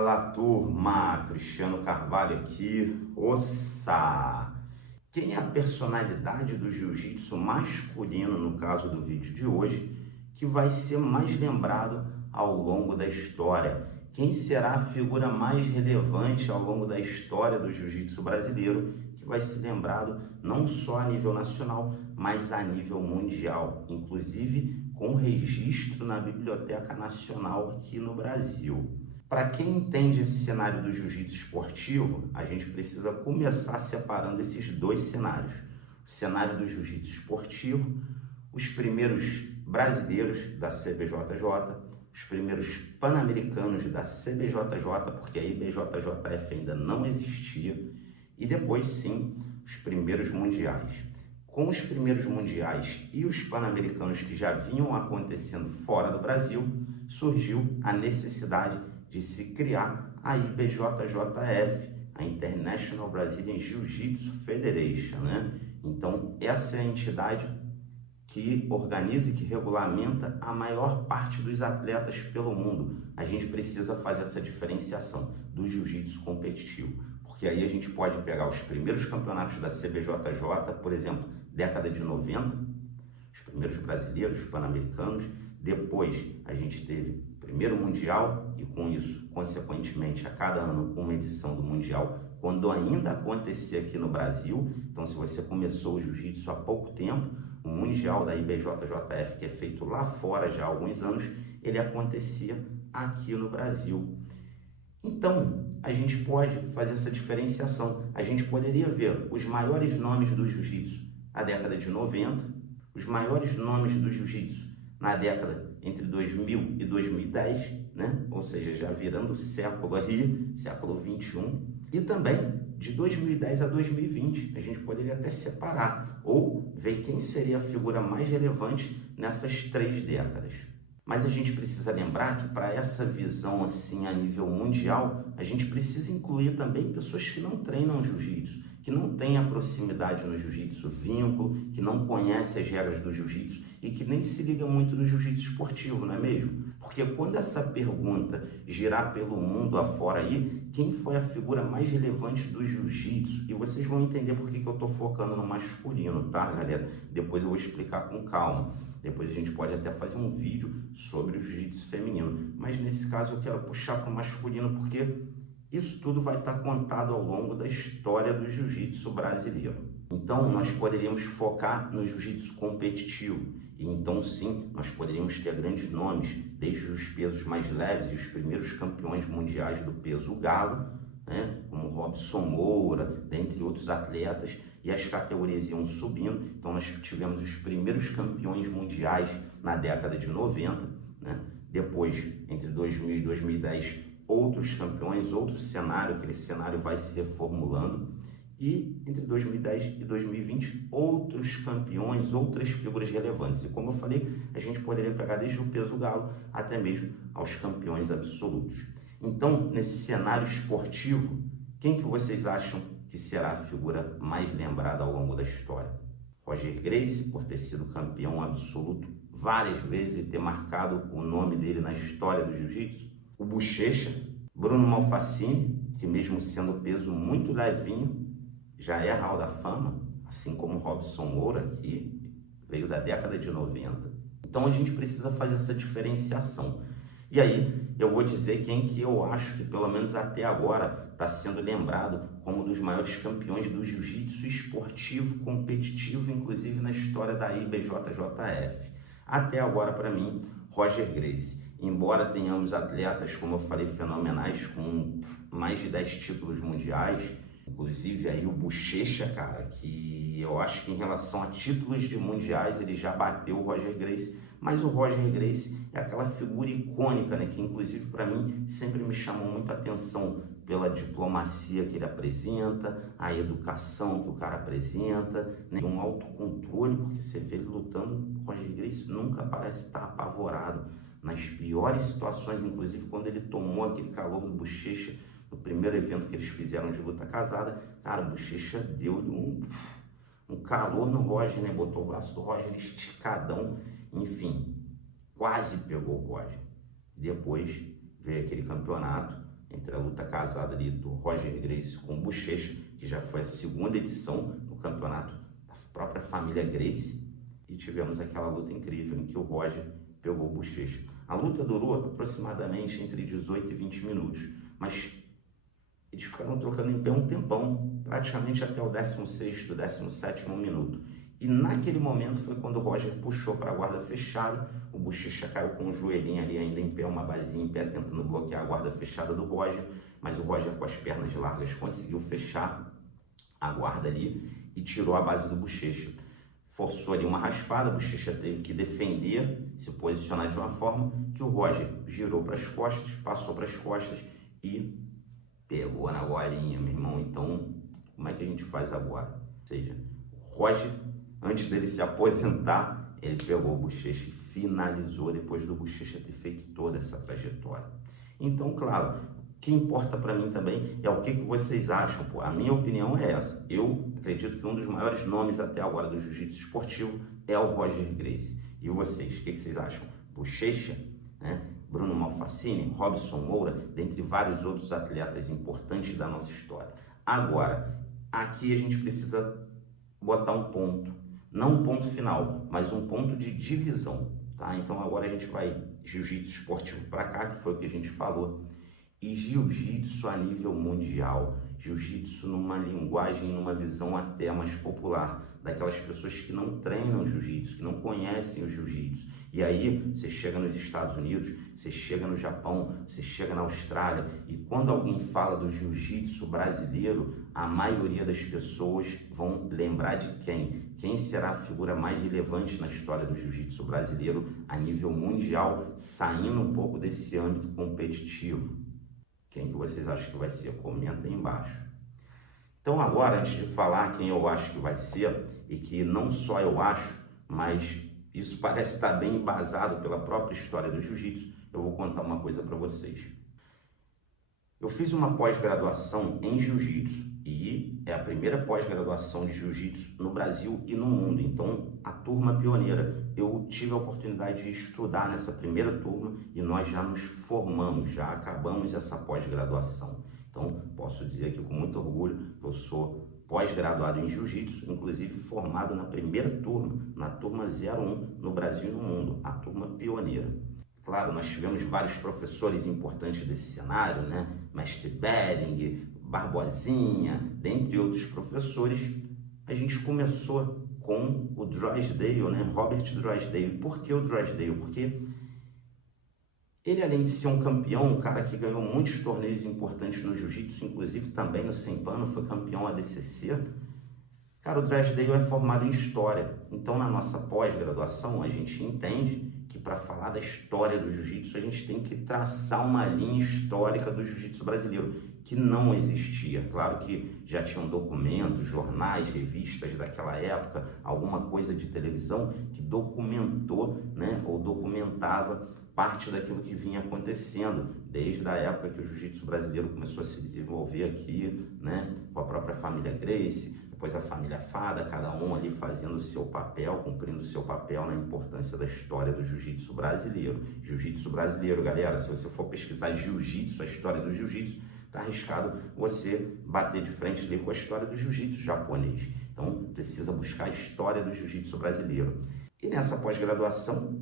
Fala turma, Cristiano Carvalho aqui. Ossa! Quem é a personalidade do jiu-jitsu masculino, no caso do vídeo de hoje, que vai ser mais lembrado ao longo da história? Quem será a figura mais relevante ao longo da história do jiu-jitsu brasileiro, que vai ser lembrado não só a nível nacional, mas a nível mundial, inclusive com registro na Biblioteca Nacional aqui no Brasil? Para quem entende esse cenário do jiu-jitsu esportivo, a gente precisa começar separando esses dois cenários. O cenário do jiu-jitsu esportivo, os primeiros brasileiros da CBJJ, os primeiros pan-americanos da CBJJ, porque a IBJJF ainda não existia, e depois sim, os primeiros mundiais. Com os primeiros mundiais e os pan-americanos que já vinham acontecendo fora do Brasil, surgiu a necessidade de se criar a IBJJF, a International Brazilian Jiu-Jitsu Federation, né? Então, essa é a entidade que organiza e que regulamenta a maior parte dos atletas pelo mundo. A gente precisa fazer essa diferenciação do jiu-jitsu competitivo, porque aí a gente pode pegar os primeiros campeonatos da CBJJ, por exemplo, década de 90, os primeiros brasileiros, pan-americanos. Depois a gente teve o primeiro mundial e com isso, consequentemente, a cada ano uma edição do mundial, quando ainda acontecia aqui no Brasil. Então, se você começou o jiu-jitsu há pouco tempo, o mundial da IBJJF, que é feito lá fora já há alguns anos, ele acontecia aqui no Brasil. Então, a gente pode fazer essa diferenciação. A gente poderia ver os maiores nomes do jiu-jitsu na década de 90, os maiores nomes do jiu-jitsu na década entre 2000 e 2010, né? Ou seja, já virando o século aí, século 21, e também de 2010 a 2020, a gente poderia até separar, ou ver quem seria a figura mais relevante nessas 3 décadas. Mas a gente precisa lembrar que para essa visão assim a nível mundial, a gente precisa incluir também pessoas que não treinam jiu-jitsu, que não têm a proximidade no jiu-jitsu, vínculo, que não conhecem as regras do jiu-jitsu e que nem se liga muito no jiu-jitsu esportivo, não é mesmo? Porque quando essa pergunta girar pelo mundo afora aí, quem foi a figura mais relevante do jiu-jitsu? E vocês vão entender por que eu estou focando no masculino, tá, galera? Depois eu vou explicar com calma. Depois a gente pode até fazer um vídeo sobre o jiu-jitsu feminino. Mas nesse caso eu quero puxar para o masculino, porque isso tudo vai estar contado ao longo da história do jiu-jitsu brasileiro. Então, nós poderíamos focar no jiu-jitsu competitivo. E então, sim, nós poderíamos ter grandes nomes, desde os pesos mais leves e os primeiros campeões mundiais do peso galo, né, como Robson Moura, dentre outros atletas, e as categorias iam subindo. Então, nós tivemos os primeiros campeões mundiais na década de 90, né? Depois, entre 2000 e 2010, outros campeões, outro cenário, aquele cenário vai se reformulando, e entre 2010 e 2020, outros campeões, outras figuras relevantes. E como eu falei, a gente poderia pegar desde o peso galo até mesmo aos campeões absolutos. Então, nesse cenário esportivo, quem que vocês acham que será a figura mais lembrada ao longo da história? Roger Gracie, por ter sido campeão absoluto várias vezes e ter marcado o nome dele na história do jiu-jitsu? O Bochecha, Bruno Malfacine, que mesmo sendo peso muito levinho, já é Hall da Fama, assim como Robson Moura, que veio da década de 90. Então a gente precisa fazer essa diferenciação. E aí eu vou dizer quem que eu acho que, pelo menos até agora, está sendo lembrado como um dos maiores campeões do jiu-jitsu esportivo competitivo, inclusive na história da IBJJF. Até agora, para mim, Roger Gracie. Embora tenhamos atletas, como eu falei, fenomenais, com mais de 10 títulos mundiais, inclusive aí o Bochecha, cara, que eu acho que em relação a títulos de mundiais ele já bateu o Roger Gracie, mas o Roger Gracie é aquela figura icônica, né, que inclusive para mim sempre me chamou muito a atenção pela diplomacia que ele apresenta, a educação que o cara apresenta, né, um autocontrole, porque você vê ele lutando, o Roger Gracie nunca parece estar apavorado. Nas piores situações, inclusive quando ele tomou aquele calor do Bochecha no primeiro evento que eles fizeram de luta casada, cara, o Bochecha deu-lhe um calor no Roger, né? Botou o braço do Roger esticadão, enfim, quase pegou o Roger. Depois veio aquele campeonato entre a luta casada ali do Roger Gracie com o Bochecha, que já foi a segunda edição no campeonato da própria família Gracie, e tivemos aquela luta incrível em que o Roger pegou o Bochecha. A luta durou aproximadamente entre 18 e 20 minutos, mas eles ficaram trocando em pé um tempão, praticamente até o 16º, 17º minuto. E naquele momento foi quando o Roger puxou para a guarda fechada, o Bochecha caiu com o joelhinho ali ainda em pé, uma basezinha em pé, tentando bloquear a guarda fechada do Roger, mas o Roger com as pernas largas conseguiu fechar a guarda ali e tirou a base do Bochecha. Forçou ali uma raspada, o Bochecha teve que defender, se posicionar de uma forma que o Roger girou para as costas, passou para as costas e pegou na golinha, meu irmão. Então, como é que a gente faz agora? Ou seja, o Roger, antes dele se aposentar, ele pegou o Bochecha e finalizou depois do Bochecha ter feito toda essa trajetória. Então, claro, o que importa para mim também é o que vocês acham. Pô. A minha opinião é essa. Eu acredito que um dos maiores nomes até agora do jiu-jitsu esportivo é o Roger Gracie. E vocês, o que vocês acham? Bochecha, né? Bruno Malfacine, Robson Moura, dentre vários outros atletas importantes da nossa história. Agora, aqui a gente precisa botar um ponto, não um ponto final, mas um ponto de divisão, tá? Então agora a gente vai jiu-jitsu esportivo para cá, que foi o que a gente falou, e jiu-jitsu a nível mundial, jiu-jitsu numa linguagem, numa visão até mais popular, daquelas pessoas que não treinam jiu-jitsu, que não conhecem o jiu-jitsu. E aí você chega nos Estados Unidos, você chega no Japão, você chega na Austrália, e quando alguém fala do jiu-jitsu brasileiro, a maioria das pessoas vão lembrar de quem? Quem será a figura mais relevante na história do jiu-jitsu brasileiro a nível mundial, saindo um pouco desse âmbito competitivo? Quem que vocês acham que vai ser? Comenta aí embaixo. Então agora, antes de falar quem eu acho que vai ser, e que não só eu acho, mas isso parece estar bem embasado pela própria história do jiu-jitsu, eu vou contar uma coisa para vocês. Eu fiz uma pós-graduação em jiu-jitsu e é a primeira pós-graduação de jiu-jitsu no Brasil e no mundo. Então, a turma pioneira, eu tive a oportunidade de estudar nessa primeira turma e nós já nos formamos, já acabamos essa pós-graduação. Então, posso dizer aqui com muito orgulho que eu sou pós-graduado em jiu-jitsu, inclusive formado na primeira turma, na turma 01 no Brasil e no mundo, a turma pioneira. Claro, nós tivemos vários professores importantes desse cenário, né? Mestre Bering, Barbosinha, dentre outros professores. A gente começou com o Drysdale, né? Robert Drysdale. Por que o Drysdale? Porque ele, além de ser um campeão, um cara que ganhou muitos torneios importantes no jiu-jitsu, inclusive também no sem pano, foi campeão ADCC. Cara, o Drysdale é formado em História. Então, na nossa pós-graduação, a gente entende que para falar da história do jiu-jitsu, a gente tem que traçar uma linha histórica do jiu-jitsu brasileiro, que não existia. Claro que já tinham documentos, jornais, revistas daquela época, alguma coisa de televisão que documentou, né, ou documentava parte daquilo que vinha acontecendo desde a época que o jiu-jitsu brasileiro começou a se desenvolver aqui, né, com a própria família Gracie, depois a família Fada, cada um ali fazendo o seu papel, cumprindo o seu papel na importância da história do jiu-jitsu brasileiro. Jiu-jitsu brasileiro, galera, se você for pesquisar jiu-jitsu, a história do jiu-jitsu, tá arriscado você bater de frente ali com a história do jiu-jitsu japonês. Então, precisa buscar a história do jiu-jitsu brasileiro. E nessa pós-graduação,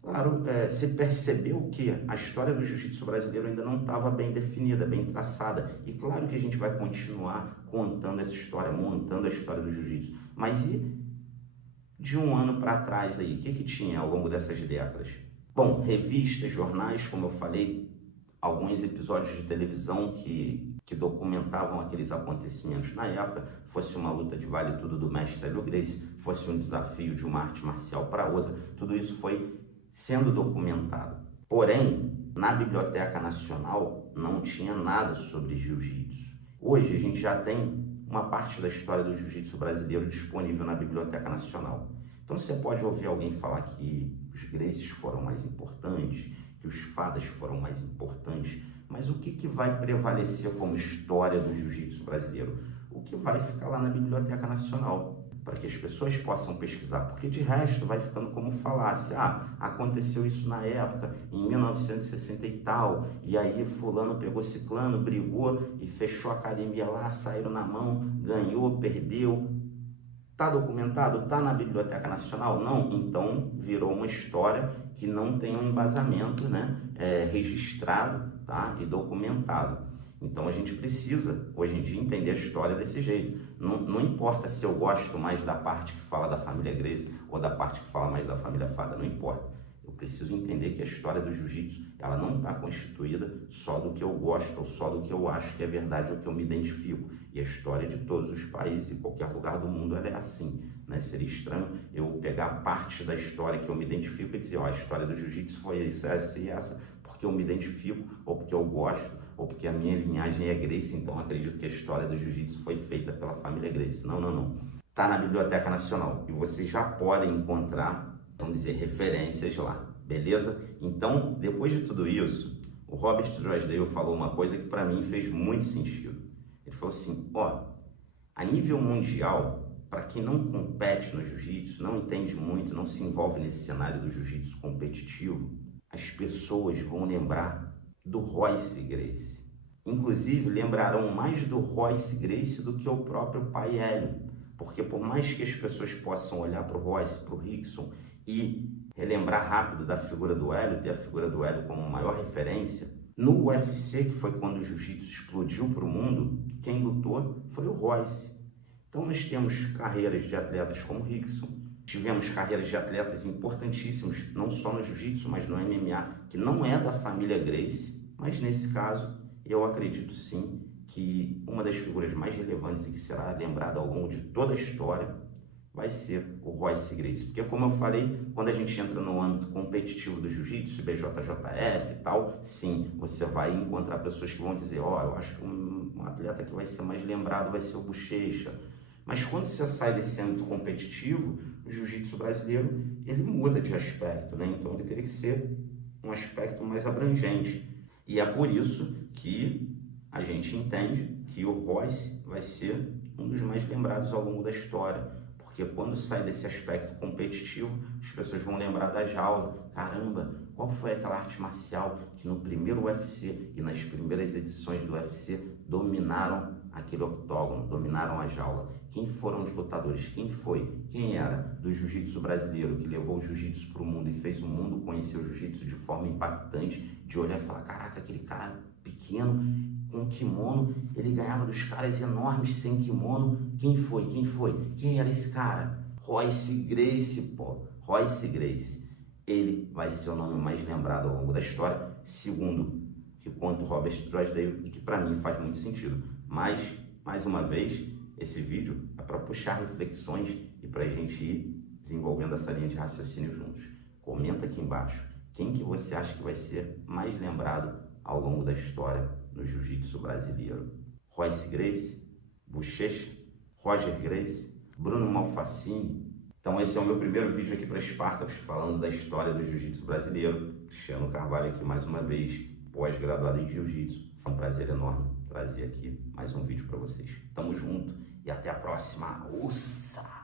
claro, se percebeu que a história do jiu-jitsu brasileiro ainda não estava bem definida, bem traçada. E claro que a gente vai continuar contando essa história, montando a história do jiu-jitsu. Mas e de um ano para trás aí, o que tinha ao longo dessas décadas? Bom, revistas, jornais, como eu falei, alguns episódios de televisão que documentavam aqueles acontecimentos na época, fosse uma luta de vale tudo do mestre Hélio Gracie, fosse um desafio de uma arte marcial para outra, tudo isso foi sendo documentado. Porém, na Biblioteca Nacional não tinha nada sobre jiu-jitsu. Hoje a gente já tem uma parte da história do jiu-jitsu brasileiro disponível na Biblioteca Nacional. Então você pode ouvir alguém falar que os Gracies foram mais importantes, que os Fadas foram mais importantes, mas o que vai prevalecer como história do jiu-jitsu brasileiro? O que vai ficar lá na Biblioteca Nacional. para que as pessoas possam pesquisar, porque de resto vai ficando como falácia. Aconteceu isso na época, em 1960 e tal, e aí fulano pegou ciclano, brigou e fechou a academia lá, saíram na mão, ganhou, perdeu. Está documentado? Está na Biblioteca Nacional? Não? Então virou uma história que não tem um embasamento, né, registrado, tá, e documentado. Então a gente precisa, hoje em dia, entender a história desse jeito. Não importa se eu gosto mais da parte que fala da família Gracie ou da parte que fala mais da família Fada, não importa. Eu preciso entender que a história do jiu-jitsu, ela não está constituída só do que eu gosto ou só do que eu acho que é verdade ou que eu me identifico. E a história de todos os países, em qualquer lugar do mundo, ela é assim, né? Seria estranho eu pegar parte da história que eu me identifico e dizer, a história do jiu-jitsu foi isso, essa e essa, porque eu me identifico, ou porque eu gosto, ou porque a minha linhagem é Gracie, então acredito que a história do jiu-jitsu foi feita pela família Gracie. Não. Está na Biblioteca Nacional e vocês já podem encontrar, vamos dizer, referências lá, beleza? Então, depois de tudo isso, o Robert Drysdale falou uma coisa que para mim fez muito sentido. Ele falou assim, a nível mundial, para quem não compete no jiu-jitsu, não entende muito, não se envolve nesse cenário do jiu-jitsu competitivo, as pessoas vão lembrar do Royce Gracie. Inclusive, lembrarão mais do Royce Gracie do que o próprio pai Hélio. Porque por mais que as pessoas possam olhar para o Royce, para o Rickson e relembrar rápido da figura do Hélio, ter a figura do Hélio como maior referência, no UFC, que foi quando o jiu-jitsu explodiu para o mundo, quem lutou foi o Royce. Então nós temos carreiras de atletas como Rickson, tivemos carreiras de atletas importantíssimos, não só no jiu-jitsu, mas no MMA, que não é da família Gracie, mas nesse caso eu acredito sim que uma das figuras mais relevantes e que será lembrada ao longo de toda a história vai ser o Royce Gracie. Porque, como eu falei, quando a gente entra no âmbito competitivo do jiu-jitsu, BJJF e tal, sim, você vai encontrar pessoas que vão dizer, eu acho que um atleta que vai ser mais lembrado vai ser o Bochecha. Mas quando você sai desse âmbito competitivo, o jiu-jitsu brasileiro, ele muda de aspecto, né? Então ele teria que ser um aspecto mais abrangente. E é por isso que a gente entende que o Royce vai ser um dos mais lembrados ao longo da história, porque quando sai desse aspecto competitivo, as pessoas vão lembrar da jaula. Caramba, qual foi aquela arte marcial que no primeiro UFC e nas primeiras edições do UFC dominaram aquele octógono, dominaram a jaula? Quem foram os lutadores? Quem foi? Quem era do jiu-jitsu brasileiro que levou o jiu-jitsu para o mundo e fez o mundo conhecer o jiu-jitsu de forma impactante, de olhar e falar, caraca, aquele cara pequeno, com kimono, ele ganhava dos caras enormes sem kimono. Quem foi? Quem era esse cara? Royce Gracie, Royce Gracie. Ele vai ser o nome mais lembrado ao longo da história, segundo que conta o Robert Drysdale, e que para mim faz muito sentido. Mas, mais uma vez, esse vídeo é para puxar reflexões e para a gente ir desenvolvendo essa linha de raciocínio juntos. Comenta aqui embaixo quem que você acha que vai ser mais lembrado ao longo da história no jiu-jitsu brasileiro. Royce Gracie, Bochecha, Roger Gracie, Bruno Malfacine. Então esse é o meu primeiro vídeo aqui para Spartacus, falando da história do jiu-jitsu brasileiro. Cristiano Carvalho aqui mais uma vez, pós-graduado em jiu-jitsu. Foi um prazer enorme trazer aqui mais um vídeo para vocês. Tamo junto e até a próxima. Ussa!